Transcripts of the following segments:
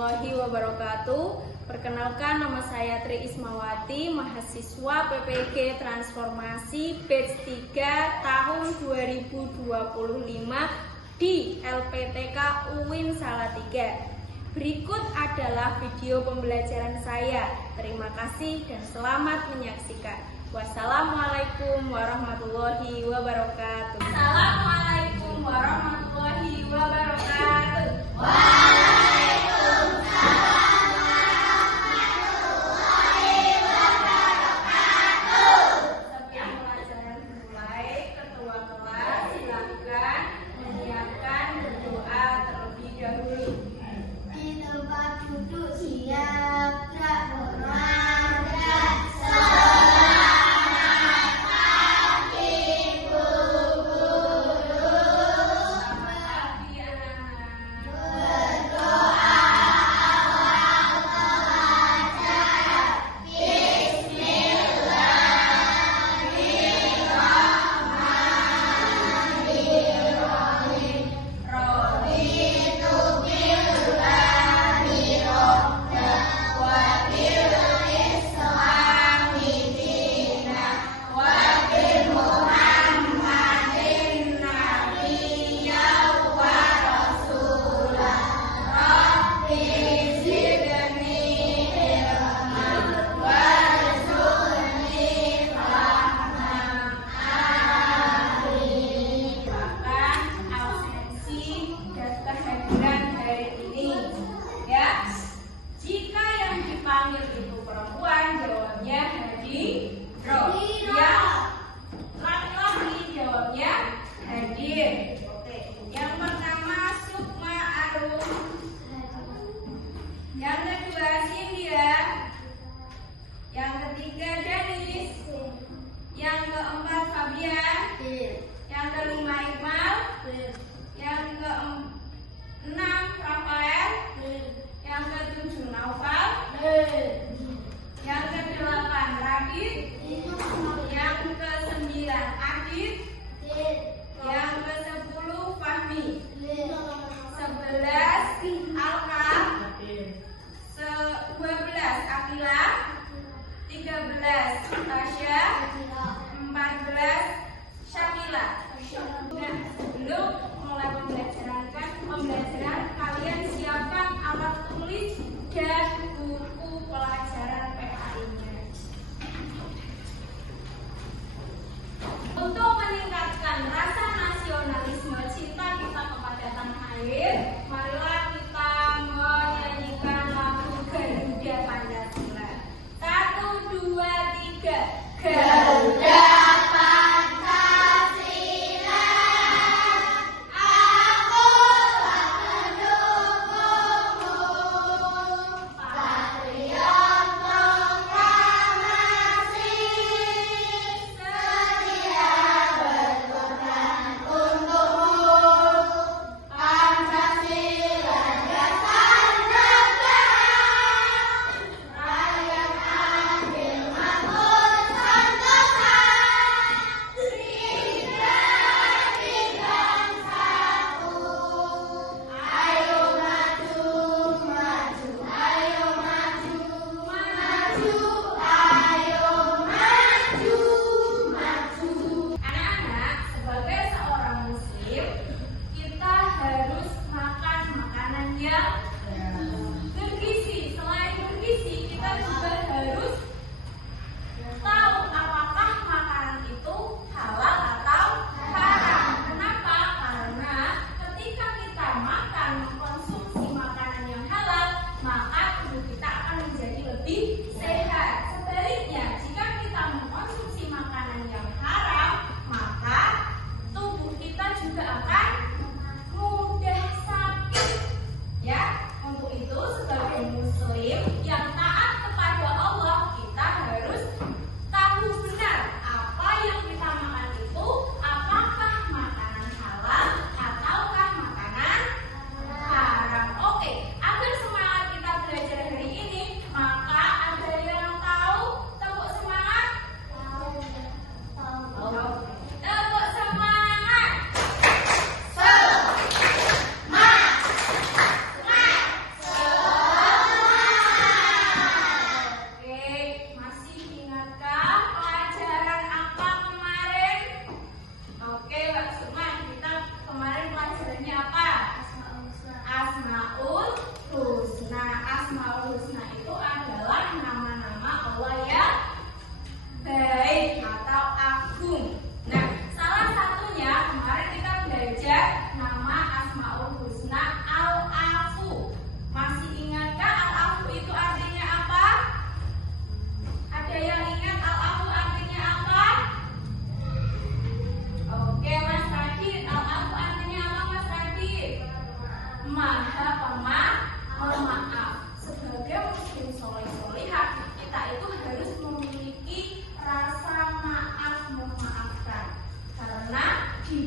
warahmatullahi wabarakatuh. Perkenalkan, nama saya Tri Ismawati, mahasiswa PPG Transformasi Batch 3 tahun 2025 di LPTK UIN Salatiga. Berikut adalah video pembelajaran saya. Terima kasih dan selamat menyaksikan. Wassalamualaikum warahmatullahi wabarakatuh. Assalamualaikum warahmatullahi wabarakatuh.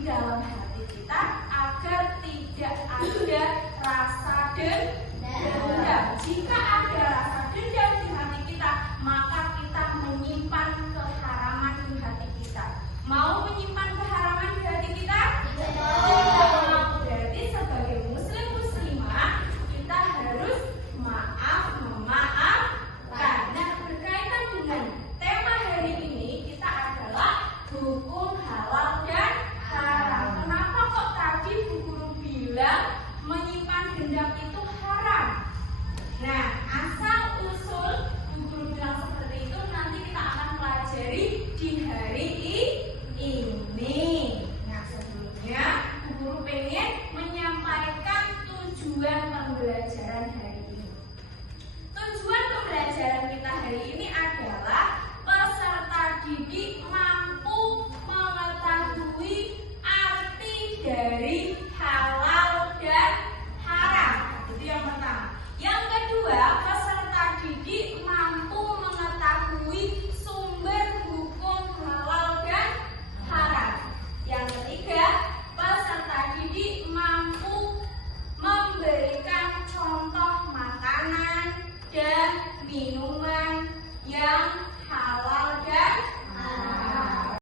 dalam hati kita agar tidak ada rasa dendam. Jika ada rasa dendam di hati kita, maka kita menyimpan keharaman di hati kita. Mau menyimpan keharaman di hati kita? Tidak mau. Berarti sebagai muslim muslimah kita harus memaafkan. Nah, berkaitan dengan tema hari ini kita adalah hukum halal dan haram. Kenapa kok tadi Bu Guru bilang menyimpan dendam itu haram? Nah, asal usul Bu Guru bilang seperti itu nanti kita akan pelajari di hari ini. Nah, sebelumnya Bu Guru pengen menyampaikan tujuan pembelajaran hari ini. Tujuan pembelajaran kita hari ini adalah peserta didik mampu mengetahui arti dari halal dan haram. Itu yang pertama. Yang kedua, peserta didik mampu mengetahui sumber hukum halal dan haram. Yang ketiga, peserta didik mampu memberikan contoh makanan dan minuman yang halal dan haram.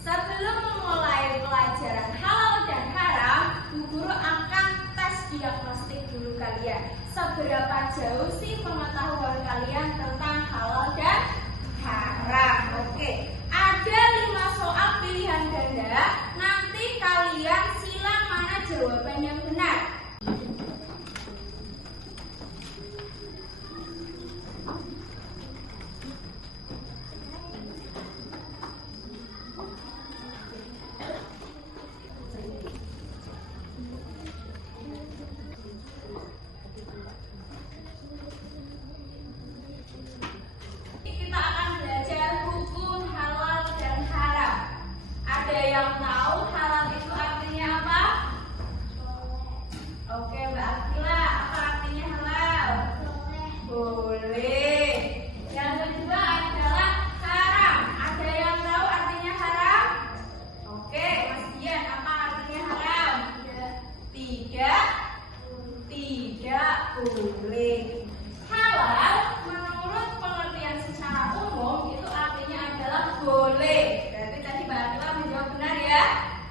Sebelum memulai pelajaran halal dan haram, Bu Guru akan tes diagnostik dulu kalian. Seberapa jauh sih pengetahuan kalian tentang halal dan haram? Oke, ada 5 soal pilihan ganda. Nanti kalian silang mana jawaban yang benar. Kita akan belajar hukum halal dan haram. Ada yang tahu halal itu artinya apa? Oke, Mbak Akila, apa artinya halal? Boleh. Yang kedua adalah haram. Ada yang tahu artinya haram? Oke, Mas Dian, apa artinya haram? Tidak boleh. Halal menurut pengertian secara umum itu artinya adalah boleh. Berarti tadi Mbak Akila menjawab benar ya?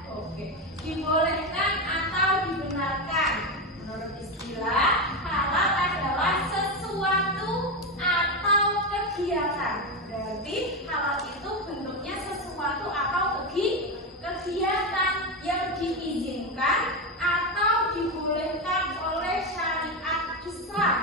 Oke. Dibolehkan atau dibenarkan. Menurut istilah, halal adalah sesuatu atau kegiatan. Berarti halal itu bentuknya sesuatu atau kegiatan yang diizinkan atau dibolehkan oleh syariat Islam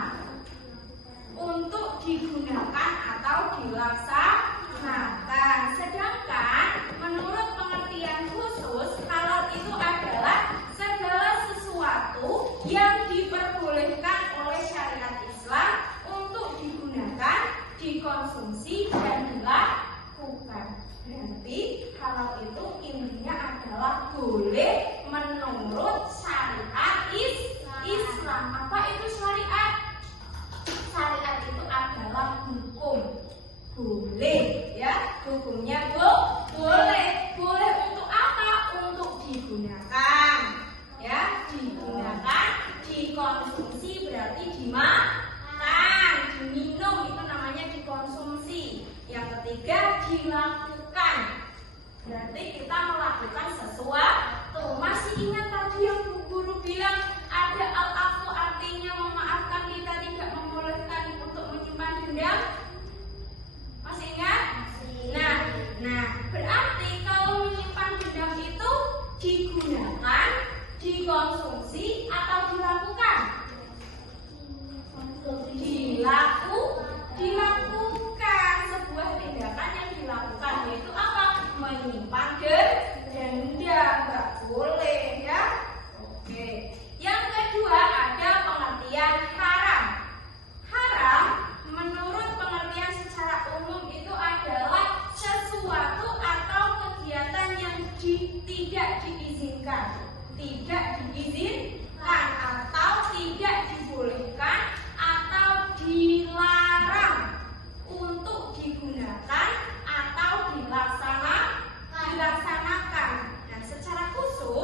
untuk digunakan atau dilaksanakan. Sedangkan menurut pengertian khusus, halal itu adalah segala sesuatu yang diperbolehkan oleh syariat Islam untuk digunakan, dikonsumsi, dan dilakukan. Berarti halal itu intinya adalah boleh menurut syariat Islam. Apa itu syariat? Syariat itu adalah hukum. Boleh ya, hukumnya boleh. Boleh untuk apa? Untuk digunakan. Ya, digunakan, dikonsumsi berarti dimakan, diminum itu namanya dikonsumsi. Yang ketiga dilakukan. Berarti kita melakukan sesuatu. Masih ingat tadi yang Bu Guru bilang ada al-afu artinya memaafkan, kita tidak membolehkan untuk menyimpan dendam? Masih ingat? Nah, berarti kalau menyimpan dendam itu digunakan, dikonsumsi atau dilakukan? Dilakukan. Sebuah tindakan yang dilakukan yaitu apa? Menyimpan dendam. Nggak boleh ya. Oke. Yang kedua ada pengertian haram. Haram menurut pengertian secara umum itu adalah sesuatu atau kegiatan yang tidak diizinkan atau tidak dibolehkan atau dilarang untuk digunakan atau dilaksanakan. Nah, secara khusus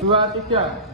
Dua, tiga.